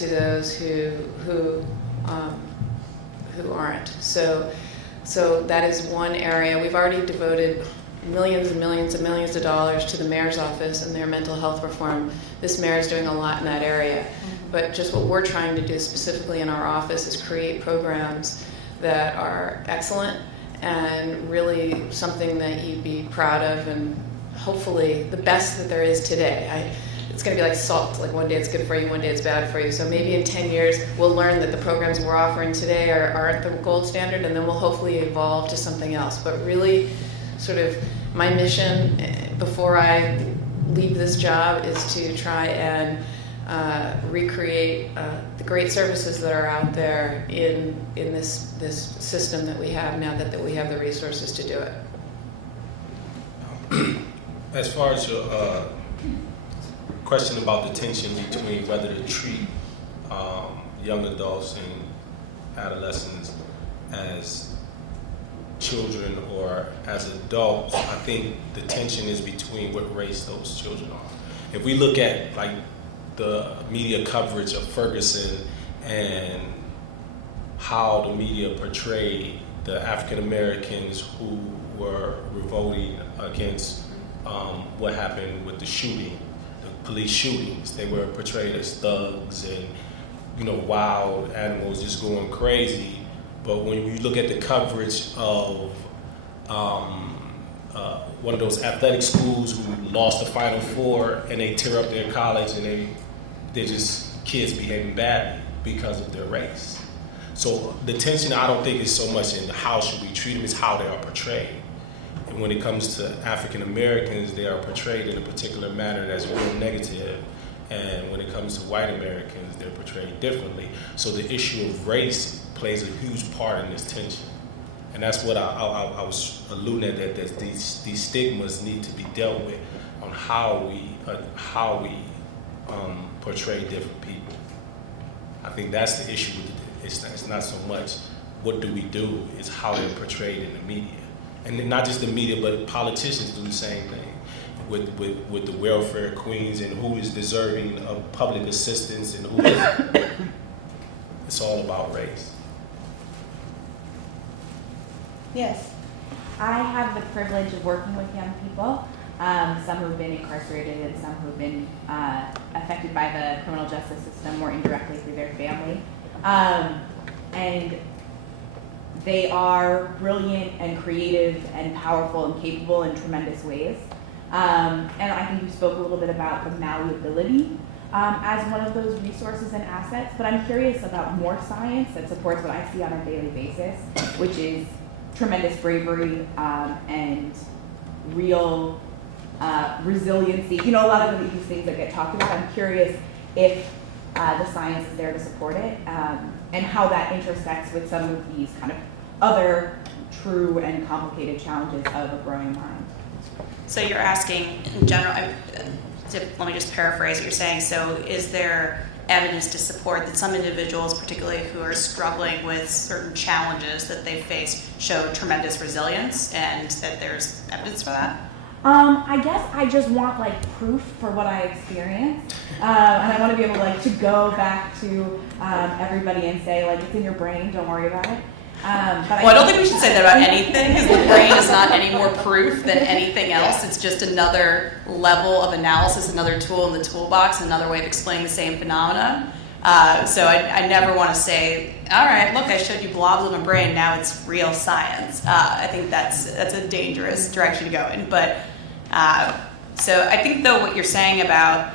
to those who aren't. So that is one area. We've already devoted millions and millions and millions of dollars to the mayor's office and their mental health reform. This mayor is doing a lot in that area. But just what we're trying to do specifically in our office is create programs that are excellent and really something that you'd be proud of, and hopefully the best that there is today. It's going to be like salt, like one day it's good for you, one day it's bad for you. So maybe in 10 years we'll learn that the programs we're offering today aren't the gold standard, and then we'll hopefully evolve to something else. But really, sort of my mission before I leave this job is to try and recreate the great services that are out there in this system that we have now that we have the resources to do it. As far as your question about the tension between whether to treat young adults and adolescents as children or as adults, I think the tension is between what race those children are. If we look at like the media coverage of Ferguson and how the media portrayed the African Americans who were revolting against what happened with the shooting, the police shootings, they were portrayed as thugs and wild animals just going crazy. But when you look at the coverage of one of those athletic schools who lost the Final Four and they tear up their college and they're just kids behaving badly because of their race. So the tension, I don't think, is so much in how should we treat them, it's how they are portrayed. And when it comes to African Americans, they are portrayed in a particular manner that's real negative. And when it comes to white Americans, they're portrayed differently. So the issue of race plays a huge part in this tension. And that's what I was alluding at, that these stigmas need to be dealt with on how we portray different people. I think that's the issue with it. It's not so much what do we do, it's how they're portrayed in the media. And then not just the media, but politicians do the same thing with the welfare queens and who is deserving of public assistance and who isn't. It's all about race. Yes. I have the privilege of working with young people, some who have been incarcerated and some who have been affected by the criminal justice system more indirectly through their family. And they are brilliant and creative and powerful and capable in tremendous ways. And I think you spoke a little bit about the malleability as one of those resources and assets, but I'm curious about more science that supports what I see on a daily basis, which is tremendous bravery and real resiliency. A lot of these things that get talked about, I'm curious if the science is there to support it, and how that intersects with some of these kind of other true and complicated challenges of a growing mind. So you're asking in general, let me just paraphrase what you're saying. So is there evidence to support that some individuals, particularly who are struggling with certain challenges that they've faced, show tremendous resilience, and that there's evidence for that? I guess I just want proof for what I experienced, and I want to be able to go back to everybody and say it's in your brain, don't worry about it. But I don't think we should say that about anything, because the brain is not any more proof than anything else. It's just another level of analysis, another tool in the toolbox, another way of explaining the same phenomena. So I never want to say, all right, look, I showed you blobs of my brain, now it's real science. I think that's a dangerous direction to go in. But so I think, though, what you're saying about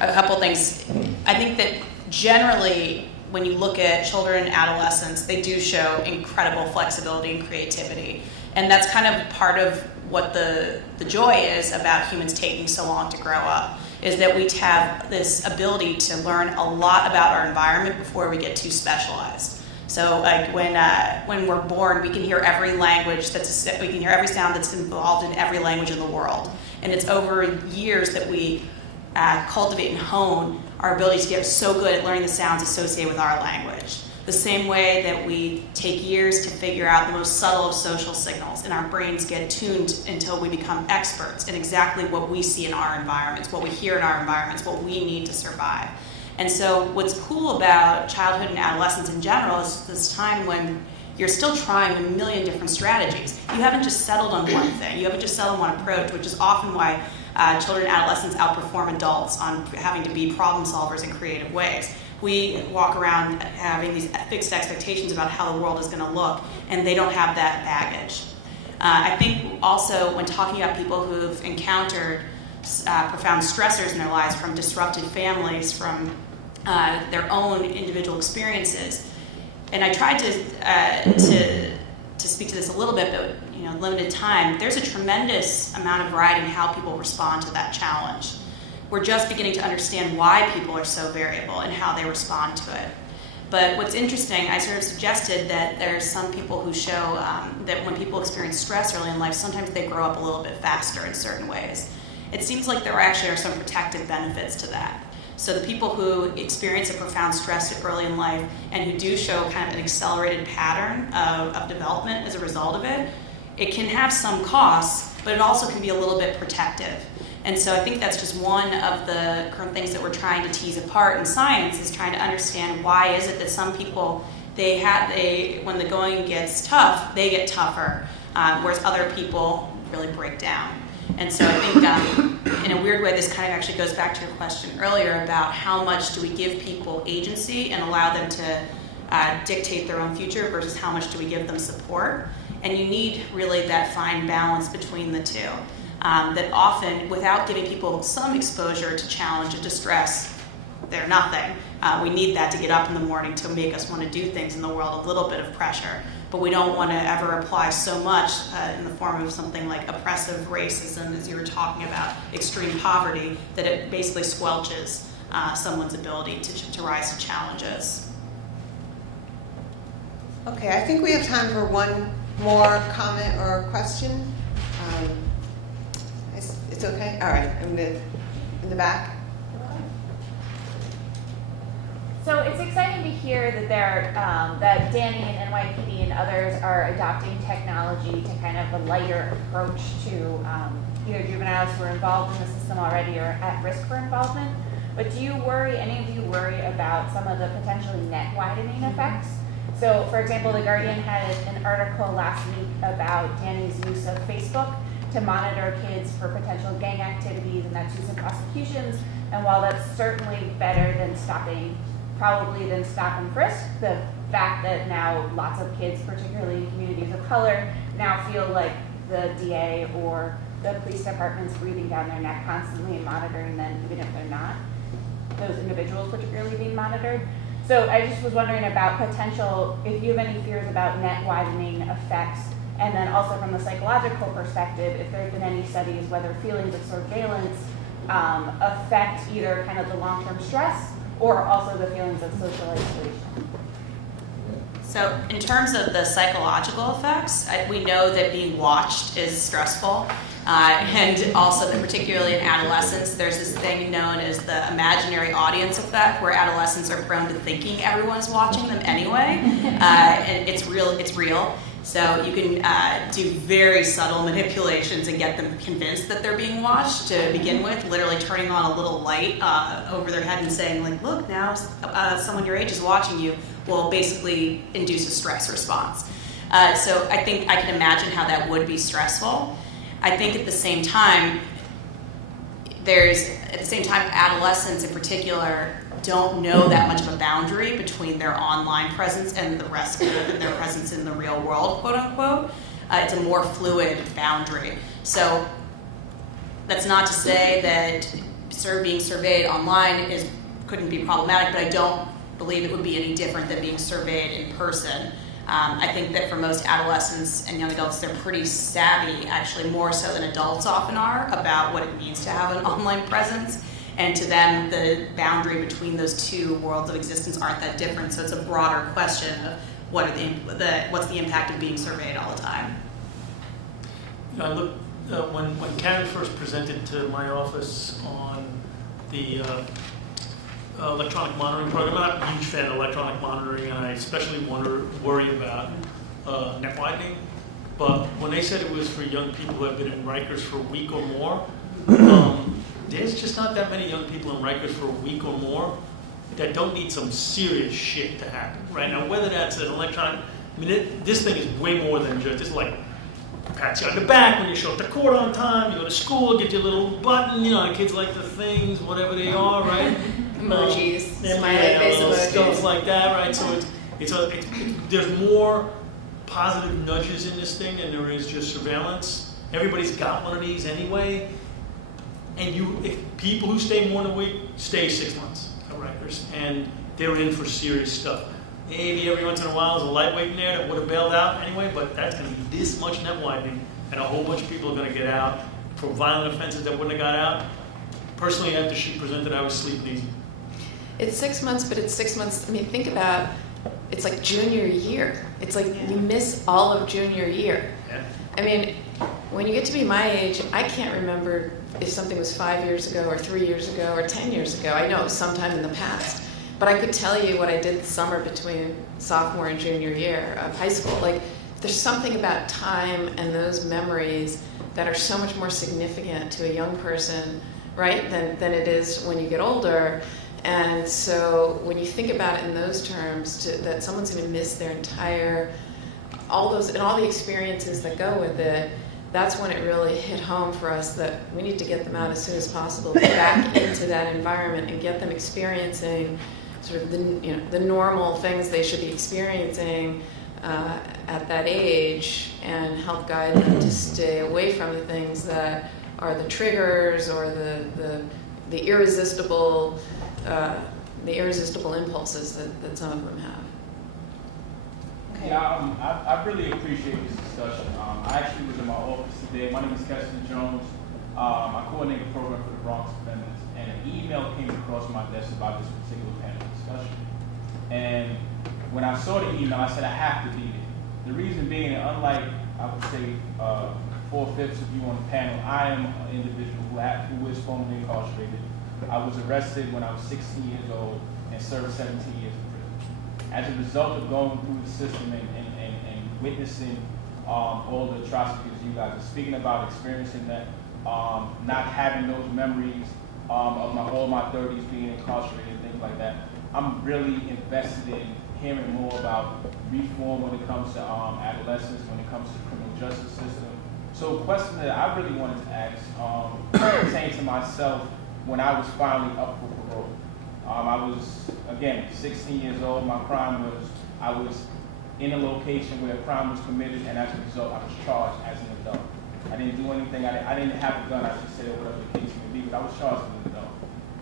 a couple things, I think that generally when you look at children and adolescents, they do show incredible flexibility and creativity. And that's kind of part of what the joy is about humans taking so long to grow up, is that we have this ability to learn a lot about our environment before we get too specialized. So when we're born, we can hear every language we can hear every sound that's involved in every language in the world. And it's over years that we cultivate and hone our ability to get so good at learning the sounds associated with our language. The same way that we take years to figure out the most subtle of social signals, and our brains get tuned until we become experts in exactly what we see in our environments, what we hear in our environments, what we need to survive. And so what's cool about childhood and adolescence in general is this time when you're still trying a million different strategies. You haven't just settled on one thing. You haven't just settled on one approach, which is often why children and adolescents outperform adults on having to be problem solvers in creative ways. We walk around having these fixed expectations about how the world is going to look, and they don't have that baggage. I think also when talking about people who've encountered profound stressors in their lives, from disrupted families, from their own individual experiences, and I tried to speak to this a little bit, but limited time, there's a tremendous amount of variety in how people respond to that challenge. We're just beginning to understand why people are so variable and how they respond to it. But what's interesting, I sort of suggested that there's some people who show that when people experience stress early in life, sometimes they grow up a little bit faster in certain ways. It seems like there actually are some protective benefits to that. So the people who experience a profound stress early in life and who do show kind of an accelerated pattern of development as a result of it, it can have some costs, but it also can be a little bit protective. And so I think that's just one of the current things that we're trying to tease apart in science, is trying to understand why is it that some people, when the going gets tough, they get tougher, whereas other people really break down. And so I think in a weird way, this kind of actually goes back to your question earlier about how much do we give people agency and allow them to dictate their own future versus how much do we give them support. And you need really that fine balance between the two. That often, without giving people some exposure to challenge and distress, they're nothing. We need that to get up in the morning to make us want to do things in the world, a little bit of pressure. But we don't want to ever apply so much in the form of something like oppressive racism, as you were talking about, extreme poverty, that it basically squelches someone's ability to rise to challenges. Okay, I think we have time for one more comment or question. It's okay? All right, I'm good. In the back. So it's exciting to hear that that Danny and NYPD and others are adopting technology to kind of a lighter approach to either juveniles who are involved in the system already or at risk for involvement. But do you worry, any of you worry about some of the potentially net widening effects? So, for example, The Guardian had an article last week about Danny's use of Facebook to monitor kids for potential gang activities, and that's used in prosecutions. And while that's certainly better than probably than stop and frisk, the fact that now lots of kids, particularly in communities of color, now feel like the DA or the police department's breathing down their neck constantly and monitoring them, even if they're not, those individuals particularly being monitored. So I just was wondering about potential, if you have any fears about net widening effects, and then also from the psychological perspective, if there have been any studies whether feelings of surveillance affect either kind of the long-term stress or also the feelings of social isolation. So in terms of the psychological effects, we know that being watched is stressful. And also that particularly in adolescence, there's this thing known as the imaginary audience effect, where adolescents are prone to thinking everyone's watching them anyway. And it's real. So you can do very subtle manipulations and get them convinced that they're being watched to begin with, literally turning on a little light over their head and saying, like, look, now someone your age is watching you, will basically induce a stress response. So I think I can imagine how that would be stressful. I think at the same time, adolescents in particular don't know that much of a boundary between their online presence and the rest of their presence in the real world, quote unquote. It's a more fluid boundary. So that's not to say that being surveyed online couldn't be problematic, but I don't believe it would be any different than being surveyed in person. I think that for most adolescents and young adults, they're pretty savvy, actually more so than adults often are, about what it means to have an online presence. And to them, the boundary between those two worlds of existence aren't that different. So it's a broader question of what's the impact of being surveyed all the time. I looked when Karen first presented to my office on the electronic monitoring program. I'm not a huge fan of electronic monitoring, and I especially worry about net widening. But when they said it was for young people who have been in Rikers for a week or more, there's just not that many young people in Rikers for a week or more that don't need some serious shit to happen, right? Now, whether that's an electronic, I mean, this thing is way more than just, it's like pats you on the back when you show up to court on time, you go to school, get your little button, you know, kids like the things, whatever they are, right? Emojis, smiley face little emojis. stuff like that, right? So there's more positive nudges in this thing than there is just surveillance. Everybody's got one of these anyway. And if people who stay more than a week stay 6 months at Rikers, and they're in for serious stuff. Maybe every once in a while there's a lightweight in there that would have bailed out anyway, but that's going to be this much net widening, and a whole bunch of people are going to get out for violent offenses that wouldn't have got out. Personally, after she presented, I was sleeping easy. It's 6 months, but it's 6 months. I mean, think about, it's like junior year. It's like you miss all of junior year. Yeah. I mean, when you get to be my age, I can't remember if something was 5 years ago or 3 years ago or 10 years ago. I know it was sometime in the past. But I could tell you what I did the summer between sophomore and junior year of high school. Like, there's something about time and those memories that are so much more significant to a young person, right, than it is when you get older. And so when you think about it in those terms, that someone's going to miss their entire, all the experiences that go with it, that's when it really hit home for us that we need to get them out as soon as possible, back into that environment and get them experiencing sort of the normal things they should be experiencing at that age, and help guide them to stay away from the things that are the triggers or the irresistible impulses that some of them have. Yeah, I really appreciate this discussion. I actually was in my office today. My name is Keston Jones. I coordinate a program for the Bronx defendants, and an email came across my desk about this particular panel discussion. And when I saw the email, I said I have to be there. The reason being, unlike, I would say, 4/5 of you on the panel, I am an individual who is formerly incarcerated. I was arrested when I was 16 years old and served 17 years in prison. As a result of going through the system and witnessing all the atrocities you guys are speaking about, experiencing that, not having those memories of all my 30s being incarcerated and things like that, I'm really invested in hearing more about reform when it comes to adolescence, when it comes to the criminal justice system. So a question that I really wanted to ask pertains to myself when I was finally up for parole. I was, again, 16 years old. My crime was, I was in a location where a crime was committed, and as a result, I was charged as an adult. I didn't do anything. I didn't have a gun, I should say, or whatever the case may be, but I was charged as an adult.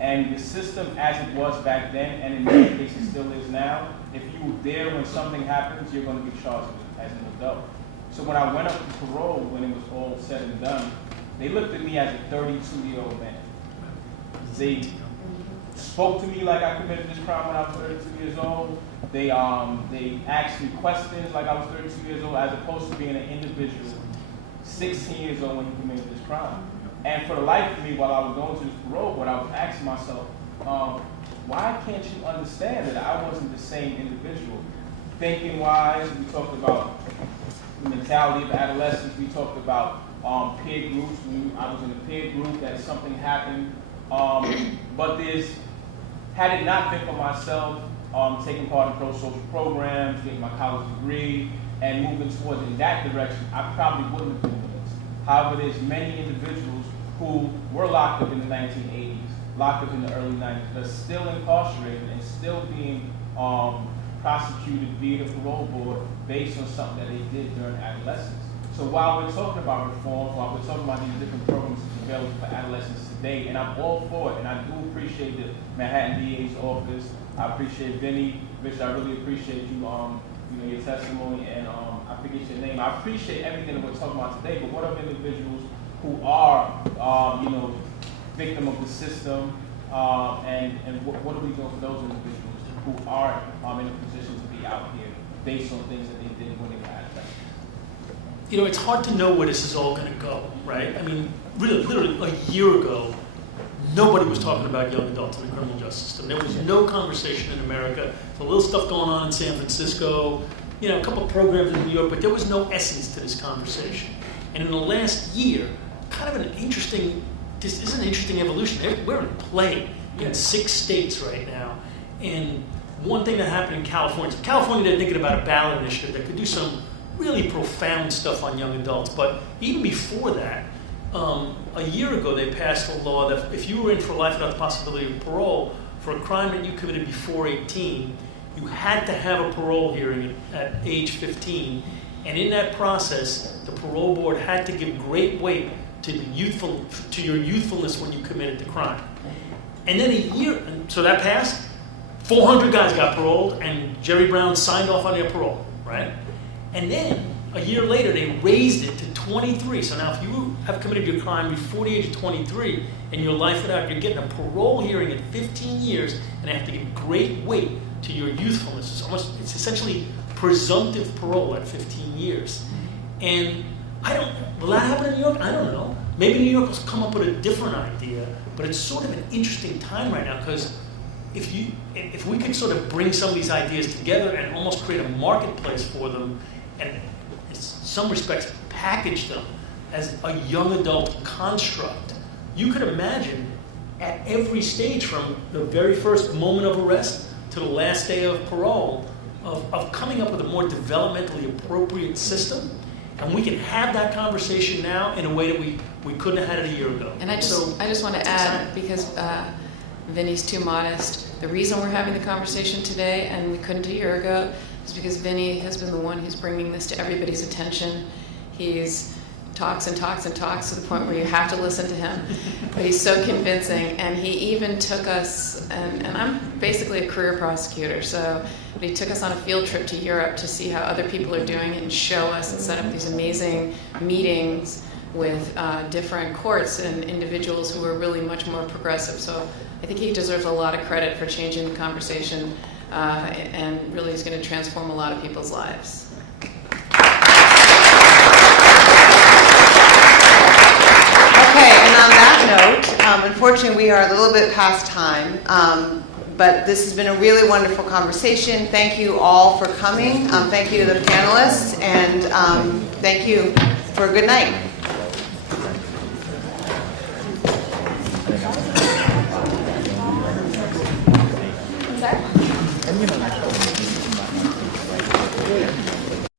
And the system, as it was back then, and in many cases still is now, if you were there when something happens, you're going to be charged as an adult. So when I went up to parole, when it was all said and done, they looked at me as a 32-year-old man. They spoke to me like I committed this crime when I was 32 years old. They asked me questions like I was 32 years old, as opposed to being an individual 16 years old when he committed this crime. And for the life of me, while I was going to this parole board, I was asking myself, why can't you understand that I wasn't the same individual? Thinking-wise, we talked about the mentality of adolescence. We talked about peer groups. I was in a peer group that something happened. But had it not been for myself taking part in pro-social programs, getting my college degree, and moving towards in that direction, I probably wouldn't have been doing this. However, there's many individuals who were locked up in the 1980s, locked up in the early 90s, that are still incarcerated and still being prosecuted via the parole board based on something that they did during adolescence. So while we're talking about reforms, while we're talking about these different programs available for adolescents today, and I'm all for it, and I do appreciate the Manhattan DA's office. I appreciate Vinny, Rich. I really appreciate you, your testimony, and I forget your name. I appreciate everything that we're talking about today. But what of individuals who are, victim of the system, and what are we doing for those individuals who are in a position to be out here based on things that they did when they were adolescents? It's hard to know where this is all going to go, right? I mean, really, literally a year ago, nobody was talking about young adults in the criminal justice system. There was no conversation in America. There's a little stuff going on in San Francisco, a couple of programs in New York, but there was no essence to this conversation. And in the last year, this is an interesting evolution. We're in play in 6 states right now. And one thing that happened in California, they're thinking about a ballot initiative that could do some really profound stuff on young adults. But even before that, a year ago, they passed a law that if you were in for life without the possibility of parole for a crime that you committed before 18, you had to have a parole hearing at age 15. And in that process, the parole board had to give great weight to your youthfulness when you committed the crime. And then so that passed. 400 guys got paroled, and Jerry Brown signed off on their parole, right? And then a year later, they raised it to 23. So now, if you have committed your crime before the age of 23 and your life without, you're getting a parole hearing at 15 years, and they have to give great weight to your youthfulness. It's essentially presumptive parole at 15 years. And will that happen in New York? I don't know. Maybe New York will come up with a different idea, but it's sort of an interesting time right now, because if we could sort of bring some of these ideas together and almost create a marketplace for them, and in some respects package them as a young adult construct, you could imagine at every stage, from the very first moment of arrest to the last day of parole, of coming up with a more developmentally appropriate system. And we can have that conversation now in a way that we couldn't have had it a year ago. And I just want to add, because Vinny's too modest, the reason we're having the conversation today and we couldn't a year ago is because Vinny has been the one who's bringing this to everybody's attention. He's talks and talks and talks to the point where you have to listen to him. But he's so convincing, and he even took us, and I'm basically a career prosecutor, so he took us on a field trip to Europe to see how other people are doing it and show us and set up these amazing meetings with different courts and individuals who are really much more progressive. So I think he deserves a lot of credit for changing the conversation and really is going to transform a lot of people's lives. Okay, and on that note, unfortunately we are a little bit past time, but this has been a really wonderful conversation. Thank you all for coming. Thank you to the panelists, and thank you for a good night. I'm sorry?